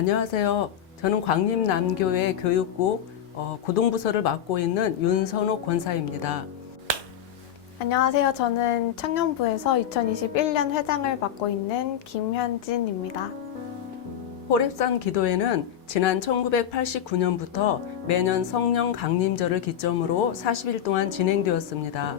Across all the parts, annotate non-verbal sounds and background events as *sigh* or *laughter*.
안녕하세요. 저는 광림남교회 교육국 어, 고동부서를 맡고 있는 윤선호 권사입니다. 안녕하세요. 저는 청년부에서 2021년 회장을 맡고 있는 김현진입니다. 호랩산 기도회는 지난 1989년부터 매년 성령 강림절을 기점으로 40일 동안 진행되었습니다.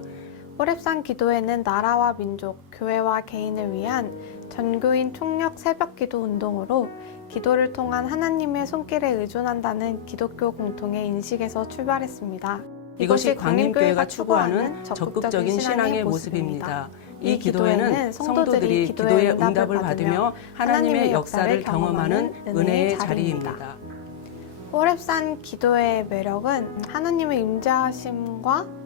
호랩산 기도회는 나라와 민족, 교회와 개인을 위한 전교인 총력 새벽 기도 운동으로 기도를 통한 하나님의 손길에 의존한다는 기독교 공통의 인식에서 출발했습니다. 이것이 광림교회가 추구하는 적극적인 신앙의 모습입니다. 이 기도회는 성도들이 기도의 응답을 받으며 하나님의 역사를 경험하는 은혜의 자리입니다. 호랩산 기도회의 매력은 하나님의 임재하심과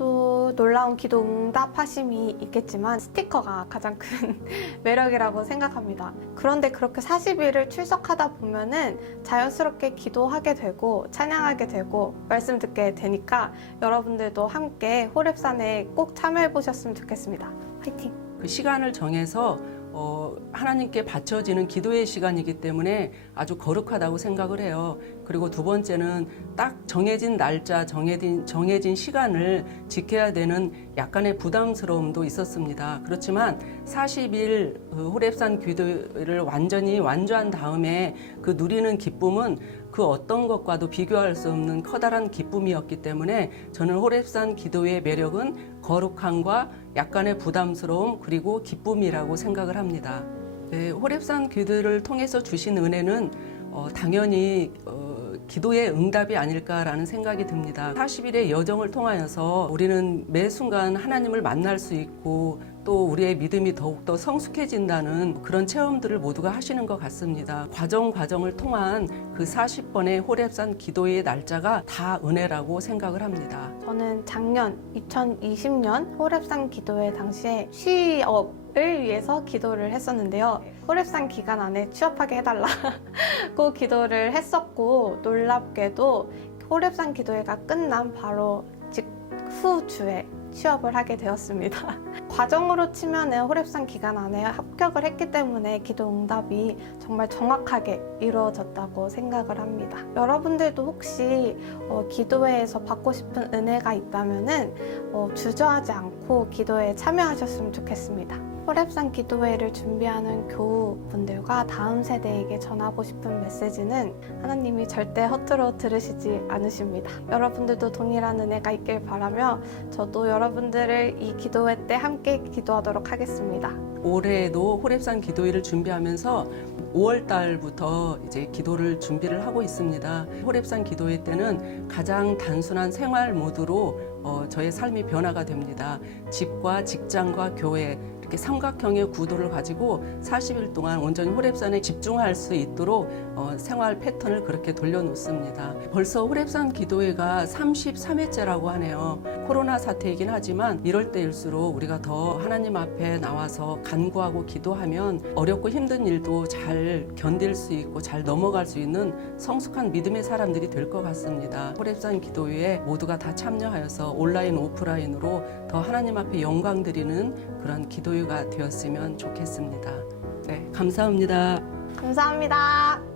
또 놀라운 기도 응답 하심이 있겠지만 스티커가 가장 큰 *laughs* 매력이라고 생각합니다. 그런데 그렇게 40일을 출석하다 보면은 자연스럽게 기도하게 되고 찬양하게 되고 말씀 듣게 되니까 여러분들도 함께 호랩산에 꼭 참여해 보셨으면 좋겠습니다. 화이팅! 그 시간을 정해서 어, 하나님께 바쳐지는 기도의 시간이기 때문에 아주 거룩하다고 생각을 해요. 그리고 두 번째는 딱 정해진 날짜, 정해진, 정해진 시간을 지켜야 되는 약간의 부담스러움도 있었습니다. 그렇지만 40일 그 호랩산 기도를 완전히 완주한 다음에 그 누리는 기쁨은 그 어떤 것과도 비교할 수 없는 커다란 기쁨이었기 때문에 저는 호랩산 기도의 매력은 거룩함과 약간의 부담스러움 그리고 기쁨이라고 생각을 합니다. 네, 호랩산 기도를 통해서 주신 은혜는 어, 당연히 어, 기도의 응답이 아닐까라는 생각이 듭니다. 40일의 여정을 통하여서 우리는 매 순간 하나님을 만날 수 있고 또 우리의 믿음이 더욱더 성숙해진다는 그런 체험들을 모두가 하시는 것 같습니다. 과정 과정을 통한 그 40번의 호랩산 기도의 날짜가 다 은혜라고 생각을 합니다. 저는 작년 2020년 호랩산 기도회 당시에 취업을 위해서 기도를 했었는데요. 호랩산 기간 안에 취업하게 해달라고 *laughs* 기도를 했었고 놀랍게도 호랩산 기도회가 끝난 바로 직후 주에 취업을 하게 되었습니다. 과정으로 치면은 호랩산 기간 안에 합격을 했기 때문에 기도 응답이 정말 정확하게 이루어졌다고 생각을 합니다. 여러분들도 혹시 어, 기도회에서 받고 싶은 은혜가 있다면은 어, 주저하지 않고 기도회에 참여하셨으면 좋겠습니다. 호랩산 기도회를 준비하는 교우분들과 다음 세대에게 전하고 싶은 메시지는 하나님이 절대 허투루 들으시지 않으십니다. 여러분들도 동일한 은혜가 있길 바라며 저도 여러분들을 이 기도회 때 함께 기도하도록 하겠습니다. 올해에도 호랩산 기도회를 준비하면서 5월 달부터 이제 기도를 준비를 하고 있습니다. 호랩산 기도회 때는 가장 단순한 생활 모드로 어, 저의 삶이 변화가 됩니다. 집과 직장과 교회 이렇게 삼각형의 구도를 가지고 40일 동안 온전히 호랩산에 집중할 수 있도록 어, 생활 패턴을 그렇게 돌려놓습니다. 벌써 호랩산 기도회가 33회째라고 하네요. 코로나 사태이긴 하지만 이럴 때일수록 우리가 더 하나님 앞에 나와서 간구하고 기도하면 어렵고 힘든 일도 잘 견딜 수 있고 잘 넘어갈 수 있는 성숙한 믿음의 사람들이 될 것 같습니다. 호랩산 기도회에 모두가 다 참여하여서 온라인 오프라인으로 더 하나님 앞에 영광 드리는 그런 기도회 가 되었으면 좋겠습니다. 네, 감사합니다. 감사합니다.